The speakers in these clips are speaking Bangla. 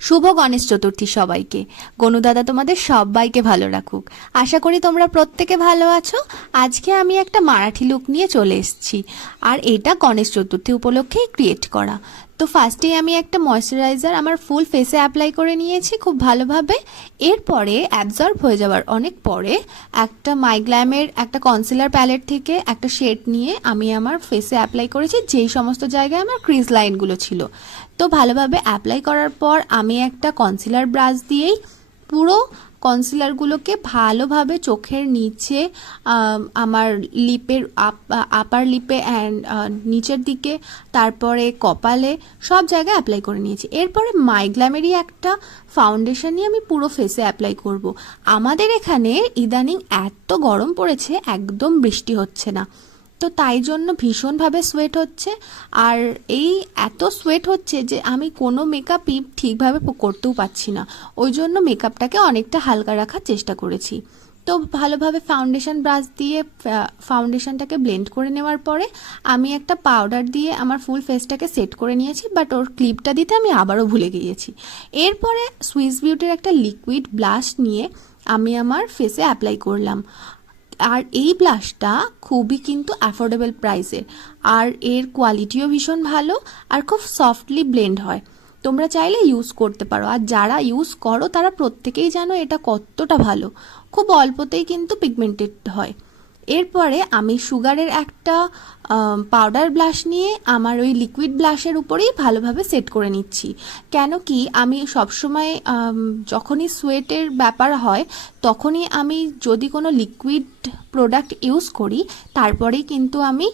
শুভ গণেশ চতুর্থী সবাইকে। গনু দাদা তোমাদের সবাইকে ভালো রাখুক। আশা করি তোমরা প্রত্যেকে ভালো আছো। আজকে আমি একটা মারাঠি লুক নিয়ে চলে এসেছি, আর এটা গণেশ চতুর্থী উপলক্ষেই ক্রিয়েট করা। তো ফার্স্টেই আমি একটা ময়শ্চারাইজার আমার ফুল ফেসে অ্যাপ্লাই করে নিয়েছি খুব ভালোভাবে। এরপরে অ্যাবজর্ব হয়ে যাওয়ার অনেক পরে একটা মাইগ্ল্যামের একটা কনসিলার প্যালেট থেকে একটা শেড নিয়ে আমি আমার ফেসে অ্যাপ্লাই করেছি, যেই সমস্ত জায়গায় আমার ক্রিজ লাইনগুলো ছিল। তো ভালোভাবে অ্যাপ্লাই করার পর আমি একটা কনসিলার ব্রাশ দিয়েই পুরো কনসিলারগুলোকে ভালোভাবে চোখের নিচে, আমার লিপের আপার লিপে অ্যান্ড নিচের দিকে, তারপরে কপালে, সব জায়গায় অ্যাপ্লাই করে নিয়েছি। এরপরে মাইগ্ল্যামেরই একটা ফাউন্ডেশন নিয়ে আমি পুরো ফেসে অ্যাপ্লাই করব। আমাদের এখানে ইদানিং এত গরম পড়েছে, একদম বৃষ্টি হচ্ছে না, তো তাই জন্য ভীষণভাবে সোয়েট হচ্ছে। আর এই এত সোয়েট হচ্ছে যে আমি কোনো মেকআপই ঠিকভাবে করতেও পারছি না, ওই জন্য মেকআপটাকে অনেকটা হালকা রাখার চেষ্টা করেছি। তো ভালোভাবে ফাউন্ডেশন ব্রাশ দিয়ে ফাউন্ডেশনটাকে ব্লেন্ড করে নেওয়ার পরে আমি একটা পাউডার দিয়ে আমার ফুল ফেসটাকে সেট করে নিয়েছি, বাট ওর ক্লিপটা দিতে আমি আবারও ভুলে গিয়েছি। এরপরে সুইস বিউটির একটা লিকুইড ব্লাশ নিয়ে আমি আমার ফেসে অ্যাপ্লাই করলাম। আর এই ব্লাশটা খুবই কিন্তু অ্যাফোর্ডেবল প্রাইসের, আর এর কোয়ালিটিও ভীষণ ভালো, আর খুব সফটলি ব্লেন্ড হয়। তোমরা চাইলে ইউজ করতে পারো, আর যারা ইউজ করো তারা প্রত্যেকেই জানো এটা কতটা ভালো। খুব অল্পতেই কিন্তু পিগমেন্টেড হয়। এরপরে আমি সুগারের একটা পাউডার ব্লাশ নিয়ে আমার ওই লিকুইড ব্লাশের উপরেই ভালোভাবে সেট করে নিচ্ছি। কেন কি আমি সবসময় যখনই সোয়েটের ব্যাপার হয় তখনই আমি যদি কোনো লিকুইড প্রোডাক্ট ইউজ করি তারপরেই কিন্তু আমি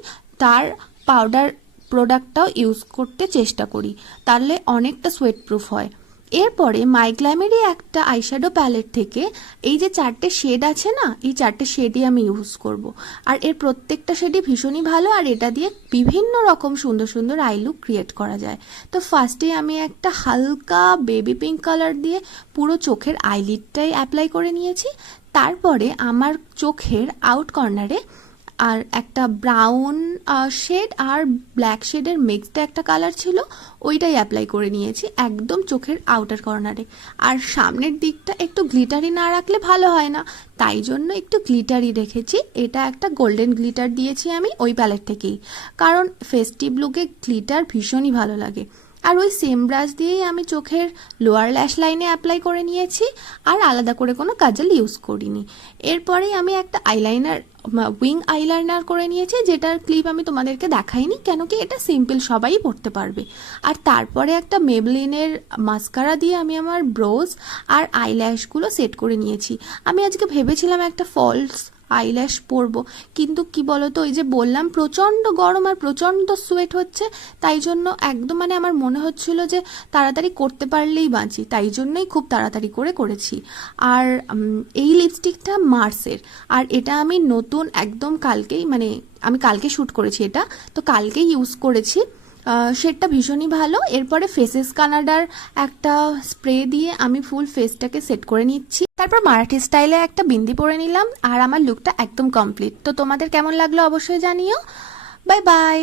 তার পাউডার প্রোডাক্টটাও ইউজ করতে চেষ্টা করি, তাহলে অনেকটা সোয়েট প্রুফ হয়। এরপরে মাইগ্ল্যামেরই একটা আইশ্যাডো প্যালেট থেকে এই যে 4টে শেড আছে না, এই 4টে শেডই আমি ইউজ করব। আর এর প্রত্যেকটা শেডই ভীষণই ভালো, আর এটা দিয়ে বিভিন্ন রকম সুন্দর সুন্দর আই লুক ক্রিয়েট করা যায়। তো ফার্স্টে আমি একটা হালকা বেবি পিঙ্ক কালার দিয়ে পুরো চোখের আইলিডটাই অ্যাপ্লাই করে নিয়েছি। তারপরে আমার চোখের আউট কর্নারে আর একটা ব্রাউন শেড আর ব্ল্যাক শেডের মিক্সড একটা কালার ছিল, ওইটাই অ্যাপ্লাই করে নিয়েছি একদম চোখের আউটার কর্নারে। আর সামনের দিকটা একটু গ্লিটারি না রাখলে ভালো হয় না, তাই জন্য একটু গ্লিটারি রেখেছি। এটা একটা গোল্ডেন গ্লিটার দিয়েছি আমি ওই প্যালেট থেকেই, কারণ ফেস্টিভ লুকে গ্লিটার ভীষণই ভালো লাগে। আর ওই সেম ব্রাশ দিয়েই আমি চোখের লোয়ার ল্যাশ লাইনে অ্যাপ্লাই করে নিয়েছি, আর আলাদা করে কোনো কাজল ইউজ করিনি। এরপরেই আমি একটা আইলাইনার, উইং আইলাইনার করে নিয়েছি, যেটার ক্লিপ আমি তোমাদেরকে দেখাইনি, কেন কি এটা সিম্পল, সবাই পড়তে পারবে। আর তারপরে একটা মেবলিনের মাস্কারা দিয়ে আমি আমার ব্রোজ আর আইল্যাশগুলো সেট করে নিয়েছি। আমি আজকে ভেবেছিলাম একটা ফলস আইল্যাশ পরবো, কিন্তু কি বলতো, ওই যে বললাম প্রচণ্ড গরম আর প্রচণ্ড সোয়েট হচ্ছে, তাই জন্য একদম মানে আমার মনে হচ্ছিল যে তাড়াতাড়ি করতে পারলেই বাঁচি, তাই জন্যই খুব তাড়াতাড়ি করেছি। আর এই লিপস্টিকটা মার্সের, আর এটা আমি নতুন একদম কালকেই, মানে আমি কালকে শ্যুট করেছি এটা, তো কালকেই ইউজ করেছি। শেডটা ভীষণই ভালো। এরপরে ফেসেস কানাডার একটা স্প্রে দিয়ে আমি ফুল ফেসটাকে সেট করে নিচ্ছি। তারপর মারাঠি স্টাইলে একটা বিন্দি পরে নিলাম, আর আমার লুকটা একদম কমপ্লিট। তো তোমাদের কেমন লাগলো অবশ্যই জানিও। Bye bye.